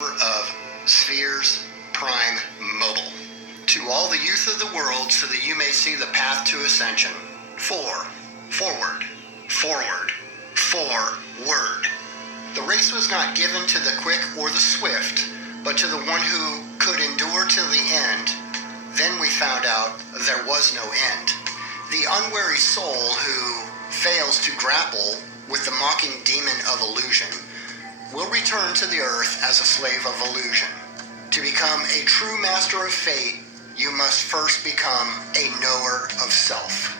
Of Spheres Prime Mobile. To all the youth of the world, so that you may see the path to ascension. Forward, forward. The race was not given to the quick or the swift, but to the one who could endure till the end. Then we found out there was no end. The unwary soul who fails to grapple with the mocking demon of illusion will return to the earth as a slave of illusion. To become a true master of fate, you must first become a knower of self.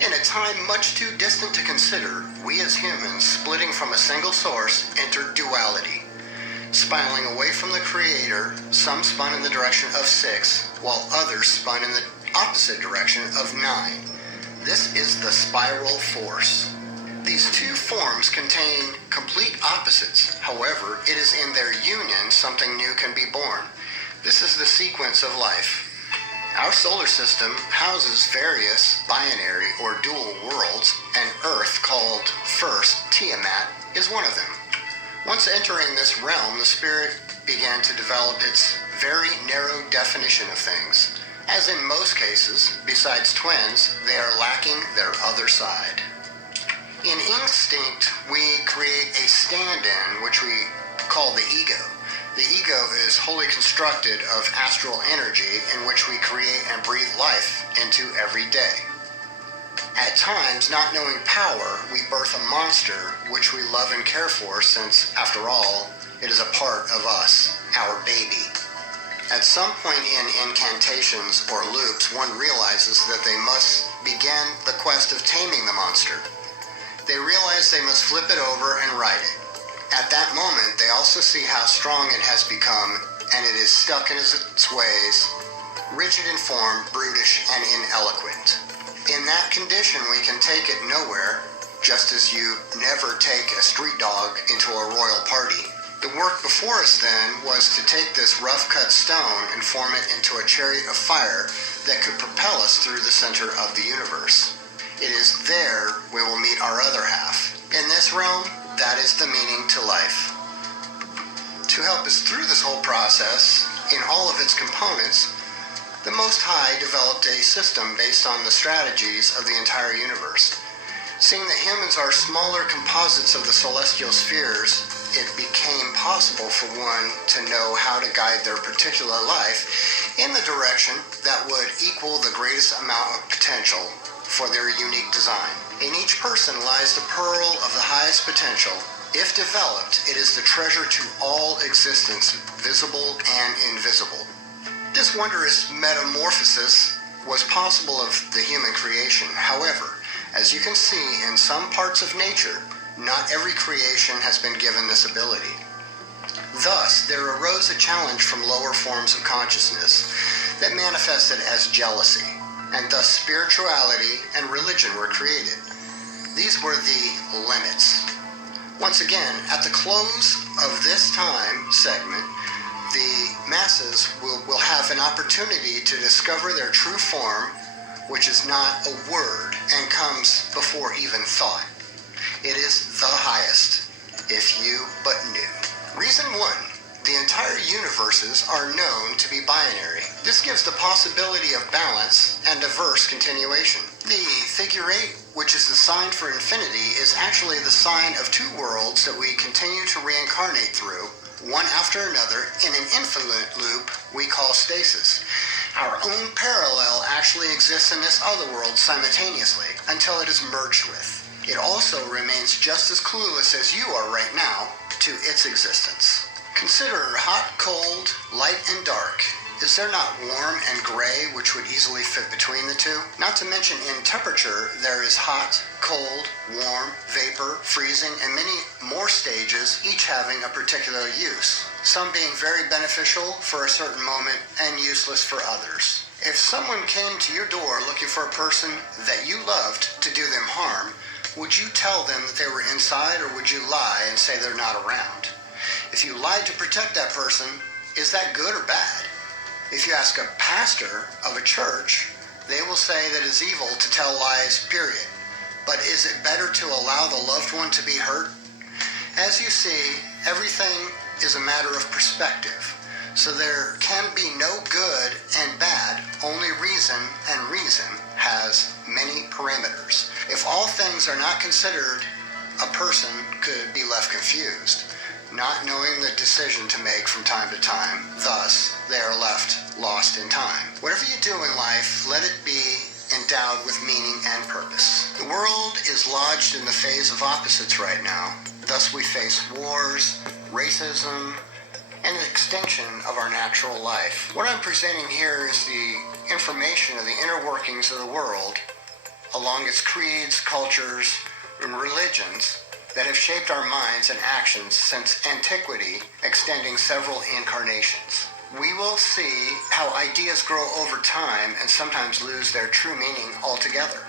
In a time much too distant to consider, we as humans, splitting from a single source, entered duality. Spiraling away from the Creator, some spun in the direction of 6, while others spun in the opposite direction of 9. This is the spiral force. These two forms contain complete opposites. However, it is in their union something new can be born. This is the sequence of life. Our solar system houses various binary or dual worlds, and Earth, called first Tiamat, is one of them. Once entering this realm, the spirit began to develop its very narrow definition of things. As in most cases, besides twins, they are lacking their other side. In instinct, we create a stand-in, which we call the ego. The ego is wholly constructed of astral energy in which we create and breathe life into every day. At times, not knowing power, we birth a monster which we love and care for, since, after all, it is a part of us, our baby. At some point in incantations or loops, one realizes that they must begin the quest of taming the monster. They realize they must flip it over and ride it. At that moment, they also see how strong it has become, and it is stuck in its ways, rigid in form, brutish, and ineloquent. In that condition, we can take it nowhere, just as you never take a street dog into a royal party. The work before us then was to take this rough-cut stone and form it into a chariot of fire that could propel us through the center of the universe. It is there we will meet our other half. In this realm, that is the meaning to life. To help us through this whole process, in all of its components, the Most High developed a system based on the strategies of the entire universe. Seeing that humans are smaller composites of the celestial spheres, it became possible for one to know how to guide their particular life in the direction that would equal the greatest amount of potential for their unique design. In each person lies the pearl of the highest potential. If developed, it is the treasure to all existence, visible and invisible. This wondrous metamorphosis was possible of the human creation. However, as you can see in some parts of nature, not every creation has been given this ability. Thus, there arose a challenge from lower forms of consciousness that manifested as jealousy, and thus spirituality and religion were created. These were the limits. Once again, at the close of this time segment, the masses will have an opportunity to discover their true form, which is not a word and comes before even thought. It is the highest, if you but knew. Reason 1. The entire universes are known to be binary. This gives the possibility of balance and diverse continuation. The figure 8, which is the sign for infinity, is actually the sign of two worlds that we continue to reincarnate through, one after another, in an infinite loop we call stasis. Our own parallel actually exists in this other world simultaneously until it is merged with. It also remains just as clueless as you are right now to its existence. Consider hot, cold, light, and dark. Is there not warm and gray which would easily fit between the two? Not to mention in temperature, there is hot, cold, warm, vapor, freezing, and many more stages, each having a particular use. Some being very beneficial for a certain moment and useless for others. If someone came to your door looking for a person that you loved to do them harm, would you tell them that they were inside, or would you lie and say they're not around? If you lied to protect that person, is that good or bad? If you ask a pastor of a church, they will say that it's evil to tell lies, period. But is it better to allow the loved one to be hurt? As you see, everything is a matter of perspective. So there can be no good and bad, only reason, and reason has many parameters. If all things are not considered, a person could be left confused, not knowing the decision to make from time to time. Thus, they are left lost in time. Whatever you do in life, let it be endowed with meaning and purpose. The world is lodged in the phase of opposites right now. Thus we face wars, racism, and an extinction of our natural life. What I'm presenting here is the information of the inner workings of the world along its creeds, cultures, and religions that have shaped our minds and actions since antiquity, extending several incarnations. We will see how ideas grow over time and sometimes lose their true meaning altogether.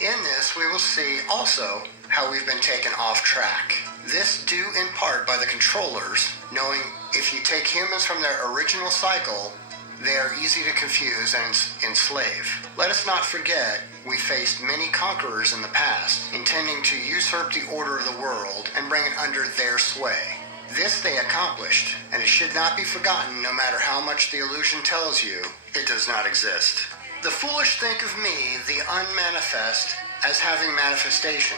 In this, we will see also how we've been taken off track. This due in part by the controllers, knowing if you take humans from their original cycle, they are easy to confuse and enslave. Let us not forget, we faced many conquerors in the past, intending to usurp the order of the world and bring it under their sway. This they accomplished, and it should not be forgotten no matter how much the illusion tells you it does not exist. The foolish think of me, the unmanifest, as having manifestation,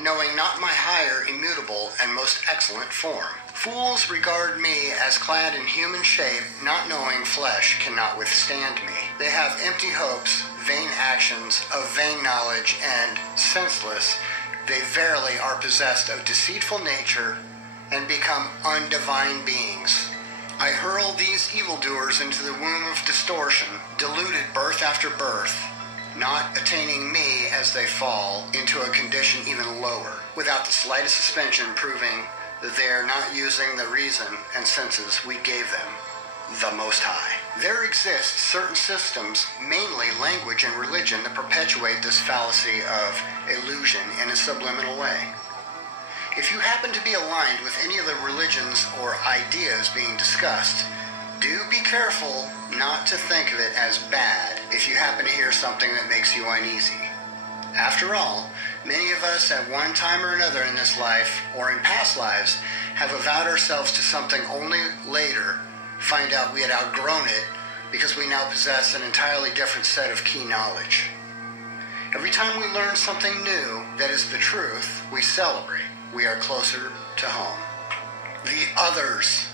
knowing not my higher, immutable, and most excellent form. Fools regard me as clad in human shape, not knowing flesh cannot withstand me. They have empty hopes, vain actions, of vain knowledge, and senseless. They verily are possessed of deceitful nature, and become undivine beings. I hurl these evildoers into the womb of distortion, deluded birth after birth, not attaining me as they fall into a condition even lower, without the slightest suspension proving that they are not using the reason and senses we gave them, the Most High. There exist certain systems, mainly language and religion, that perpetuate this fallacy of illusion in a subliminal way. If you happen to be aligned with any of the religions or ideas being discussed, do be careful not to think of it as bad if you happen to hear something that makes you uneasy. After all, many of us at one time or another in this life or in past lives have avowed ourselves to something only later find out we had outgrown it because we now possess an entirely different set of key knowledge. Every time we learn something new that is the truth, we celebrate. We are closer to home. The others.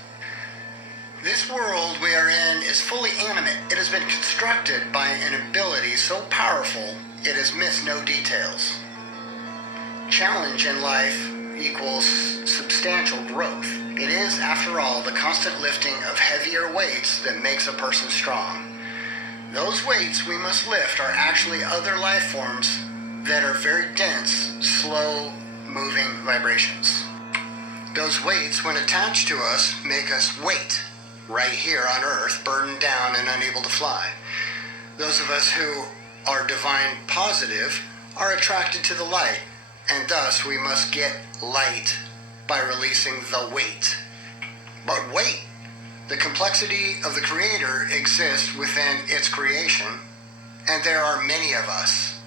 This world we are in is fully animate. It has been constructed by an ability so powerful it has missed no details. Challenge in life equals substantial growth. It is, after all, the constant lifting of heavier weights that makes a person strong. Those weights we must lift are actually other life forms that are very dense, slow-moving vibrations. Those weights, when attached to us, make us wait right here on Earth, burdened down and unable to fly. Those of us who are divine positive are attracted to the light, and thus we must get light by releasing the weight. But wait, the complexity of the Creator exists within its creation, and there are many of us.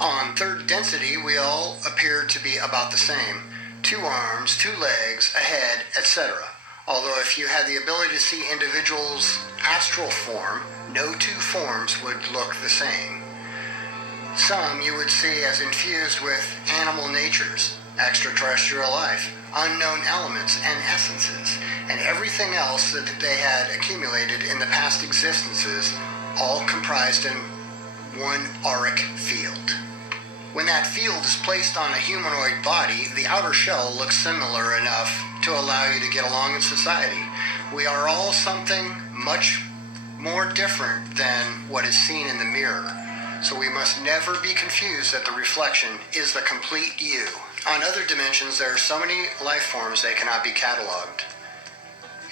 On third density, we all appear to be about the same. 2 arms, 2 legs, a head, etc. Although if you had the ability to see individuals' astral form, no 2 forms would look the same. Some you would see as infused with animal natures, extraterrestrial life, unknown elements and essences, and everything else that they had accumulated in the past existences, all comprised in one auric field. When that field is placed on a humanoid body, the outer shell looks similar enough to allow you to get along in society. We are all something much more different than what is seen in the mirror. So we must never be confused that the reflection is the complete you. On other dimensions, there are so many life forms they cannot be cataloged.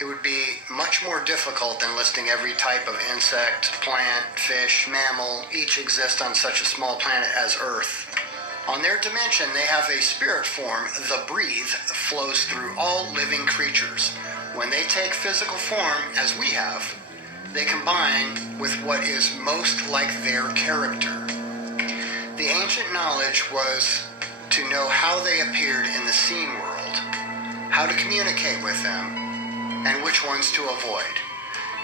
It would be much more difficult than listing every type of insect, plant, fish, mammal, each exist on such a small planet as Earth. On their dimension, they have a spirit form, the breathe, flows through all living creatures. When they take physical form, as we have, they combine with what is most like their character. The ancient knowledge was to know how they appeared in the seen world, how to communicate with them, and which ones to avoid.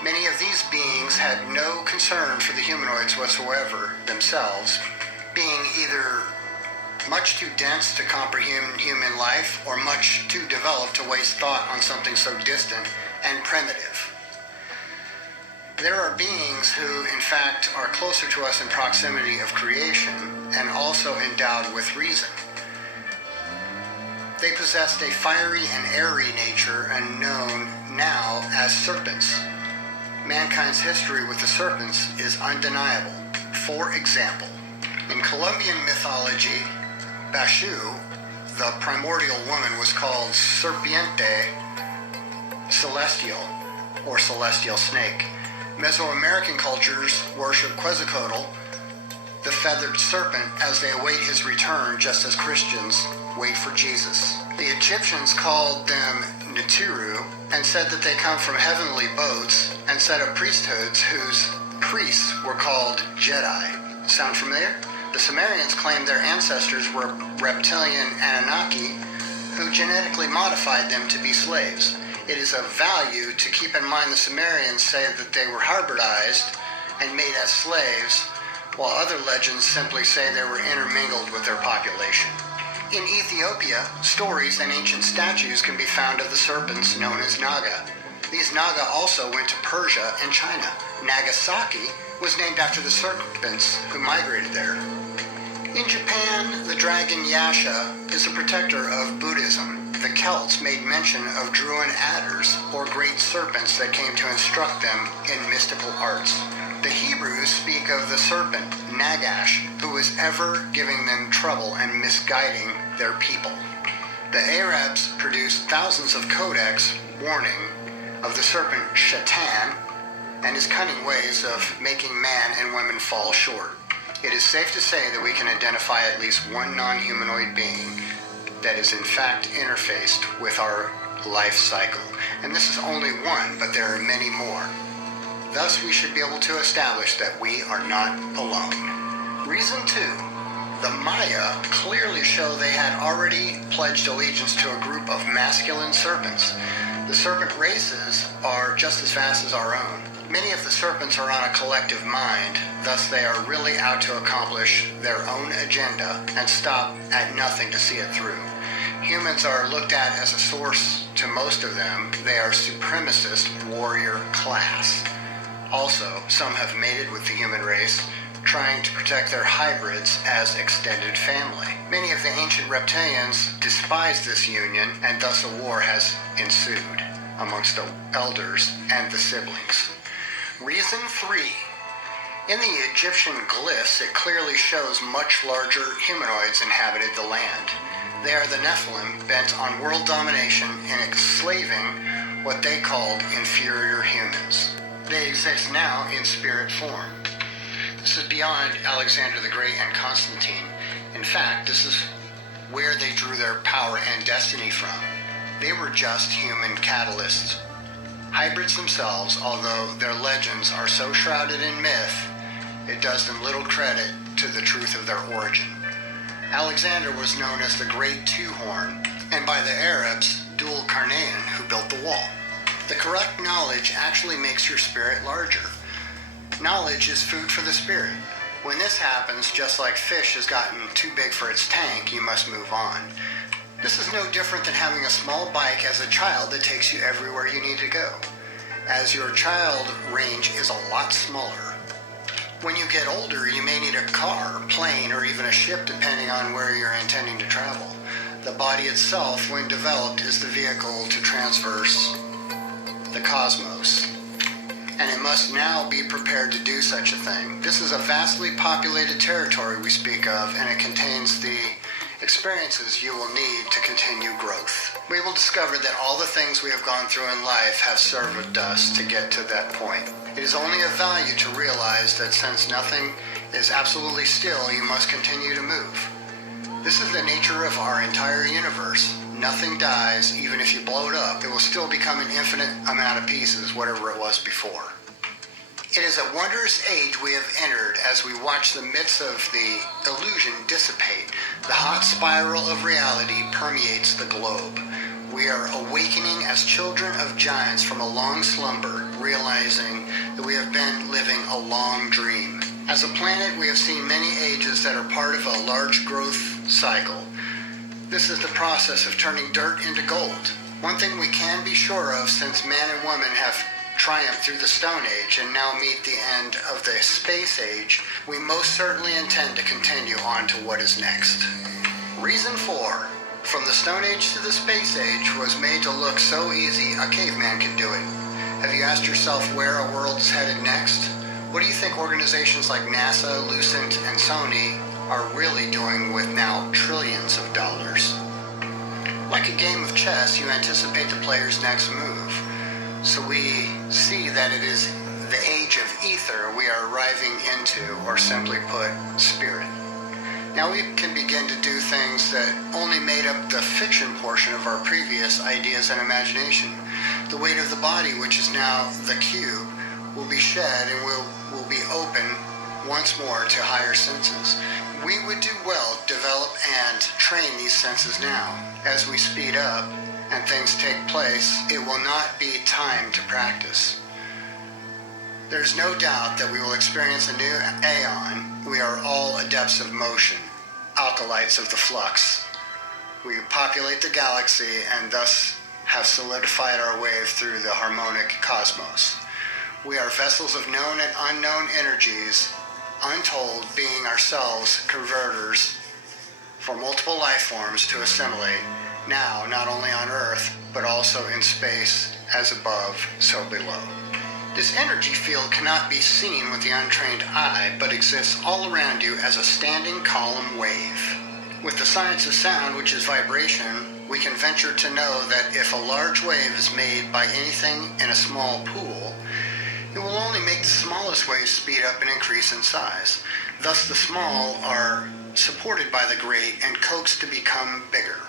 Many of these beings had no concern for the humanoids whatsoever themselves, being either much too dense to comprehend human life or much too developed to waste thought on something so distant and primitive. There are beings who, in fact, are closer to us in proximity of creation and also endowed with reason. They possessed a fiery and airy nature and known now as serpents. Mankind's history with the serpents is undeniable. For example, in Colombian mythology, Bashu, the primordial woman, was called Serpiente Celestial, or celestial snake. Mesoamerican cultures worship Quetzalcoatl, the feathered serpent, as they await his return, just as Christians wait for Jesus. The Egyptians called them Netiru and said that they come from heavenly boats, and set up priesthoods whose priests were called Jedi. Sound familiar? The Sumerians claimed their ancestors were reptilian Anunnaki who genetically modified them to be slaves. It is of value to keep in mind the Sumerians say that they were hybridized and made as slaves, while other legends simply say they were intermingled with their population. In Ethiopia, stories and ancient statues can be found of the serpents known as Naga. These Naga also went to Persia and China. Nagasaki was named after the serpents who migrated there. In Japan, the dragon Yasha is a protector of Buddhism. The Celts made mention of Druid adders, or great serpents that came to instruct them in mystical arts. The Hebrews speak of the serpent Nagash, who was ever giving them trouble and misguiding their people. The Arabs produced thousands of codex warning of the serpent Shaitan and his cunning ways of making man and women fall short. It is safe to say that we can identify at least one non-humanoid being that is in fact interfaced with our life cycle. And this is only one, but there are many more. Thus, we should be able to establish that we are not alone. Reason 2. The Maya clearly show they had already pledged allegiance to a group of masculine serpents. The serpent races are just as vast as our own. Many of the serpents are on a collective mind, thus they are really out to accomplish their own agenda and stop at nothing to see it through. Humans are looked at as a source to most of them. They are supremacist warrior class. Also, some have mated with the human race, trying to protect their hybrids as extended family. Many of the ancient reptilians despised this union, and thus a war has ensued amongst the elders and the siblings. Reason 3. In the Egyptian glyphs, it clearly shows much larger humanoids inhabited the land. They are the Nephilim, bent on world domination and enslaving what they called inferior humans. They exist now in spirit form. This is beyond Alexander the Great and Constantine. In fact, this is where they drew their power and destiny from. They were just human catalysts. Hybrids themselves, although their legends are so shrouded in myth, it does them little credit to the truth of their origin. Alexander was known as the Great Two-Horn, and by the Arabs, Dul Qarnayn, who built the wall. The correct knowledge actually makes your spirit larger. Knowledge is food for the spirit. When this happens, just like fish has gotten too big for its tank, you must move on. This is no different than having a small bike as a child that takes you everywhere you need to go, as your child range is a lot smaller. When you get older, you may need a car, plane, or even a ship depending on where you're intending to travel. The body itself, when developed, is the vehicle to traverse the cosmos, and it must now be prepared to do such a thing. This is a vastly populated territory we speak of, and it contains the experiences you will need to continue growth. We will discover that all the things we have gone through in life have served us to get to that point. It is only of value to realize that since nothing is absolutely still, you must continue to move. This is the nature of our entire universe. Nothing dies. Even if you blow it up, it will still become an infinite amount of pieces, whatever it was before. It is a wondrous age we have entered as we watch the myths of the illusion dissipate. The hot spiral of reality permeates the globe. We are awakening as children of giants from a long slumber, realizing that we have been living a long dream. As a planet, we have seen many ages that are part of a large growth cycle. This is the process of turning dirt into gold. One thing we can be sure of, since man and woman have triumphed through the Stone Age and now meet the end of the Space Age, we most certainly intend to continue on to what is next. Reason 4. From the Stone Age to the Space Age was made to look so easy a caveman could do it. Have you asked yourself where our world is headed next? What do you think organizations like NASA, Lucent, and Sony are really doing with now trillions of dollars? Like a game of chess, you anticipate the player's next move. So we see that it is the age of ether we are arriving into, or simply put, spirit. Now we can begin to do things that only made up the fiction portion of our previous ideas and imagination. The weight of the body, which is now the cube, will be shed and will be open once more to higher senses. We would do well to develop and train these senses now. As we speed up and things take place, it will not be time to practice. There's no doubt that we will experience a new aeon. We are all adepts of motion, alkalites of the flux. We populate the galaxy and thus have solidified our way through the harmonic cosmos. We are vessels of known and unknown energies, untold, being ourselves converters for multiple life forms to assimilate, now not only on Earth, but also in space, as above, so below. This energy field cannot be seen with the untrained eye, but exists all around you as a standing column wave. With the science of sound, which is vibration, we can venture to know that if a large wave is made by anything in a small pool, it will only make the smallest waves speed up and increase in size. Thus the small are supported by the great and coaxed to become bigger.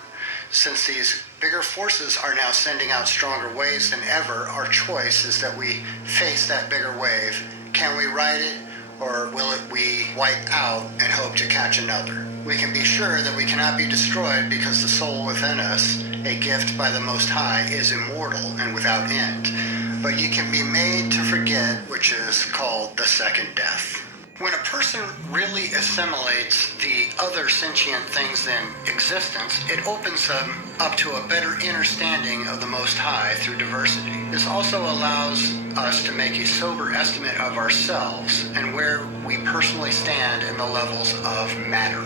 Since these bigger forces are now sending out stronger waves than ever, our choice is that we face that bigger wave. Can we ride it, or will we wipe out and hope to catch another? We can be sure that we cannot be destroyed because the soul within us, a gift by the Most High, is immortal and without end. But you can be made to forget, which is called the second death. When a person really assimilates the other sentient things in existence, it opens them up to a better understanding of the Most High through diversity. This also allows us to make a sober estimate of ourselves and where we personally stand in the levels of matter.